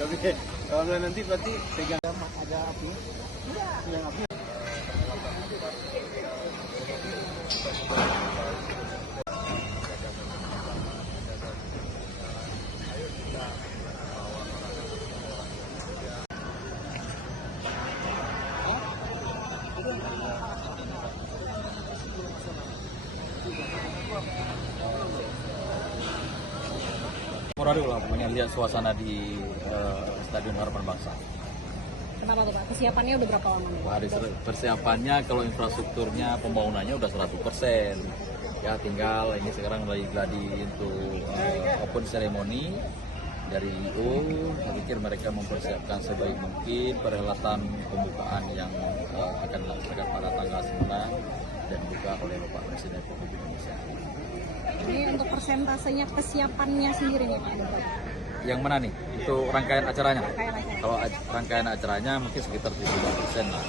Tapi kalau nanti berarti pegang ada api. Yang api. Morado lah pokoknya lihat suasana di Stadion Harapan Bangsa. Kenapa tuh Pak? Kesiapannya udah berapa lama nih? Wah, persiapannya kalau infrastrukturnya pembangunannya udah 100%. Ya tinggal ini sekarang lagi gladi untuk open ceremony dari IO. Saya pikir mereka mempersiapkan sebaik mungkin perhelatan pembukaan yang akan dilaksanakan pada tanggal 9 dan dibuka oleh Bapak Presiden Republik Indonesia. Ini untuk persentasenya kesiapannya sendiri nih Pak? Yang mana nih? Untuk rangkaian acaranya? Rangkaian acara. Kalau rangkaian acaranya mungkin sekitar 70% lah.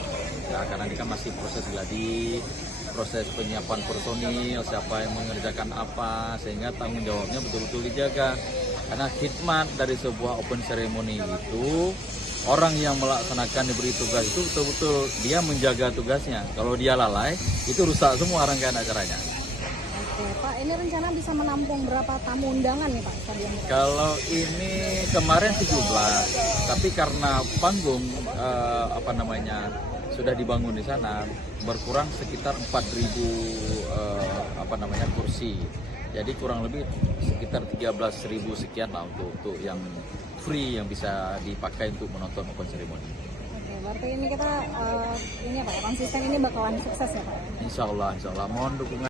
Ya, karena ini kan masih proses gladi, proses penyiapan personil, siapa yang mengerjakan apa, sehingga tanggung jawabnya betul-betul dijaga. Karena khidmat dari sebuah open ceremony itu, orang yang melaksanakan diberi tugas itu betul-betul dia menjaga tugasnya. Kalau dia lalai, itu rusak semua rangkaian acaranya. Oke Pak, ini rencana bisa menampung berapa tamu undangan nih Pak? Kalau ini kemarin 17, tapi karena panggung sudah dibangun di sana, berkurang sekitar 4.000 kursi. Jadi kurang lebih sekitar 13.000 sekian lah untuk yang free yang bisa dipakai untuk menonton open ceremony. Oke, berarti ini kita konsisten ini bakalan sukses ya Pak? Insya Allah, mohon dukungan.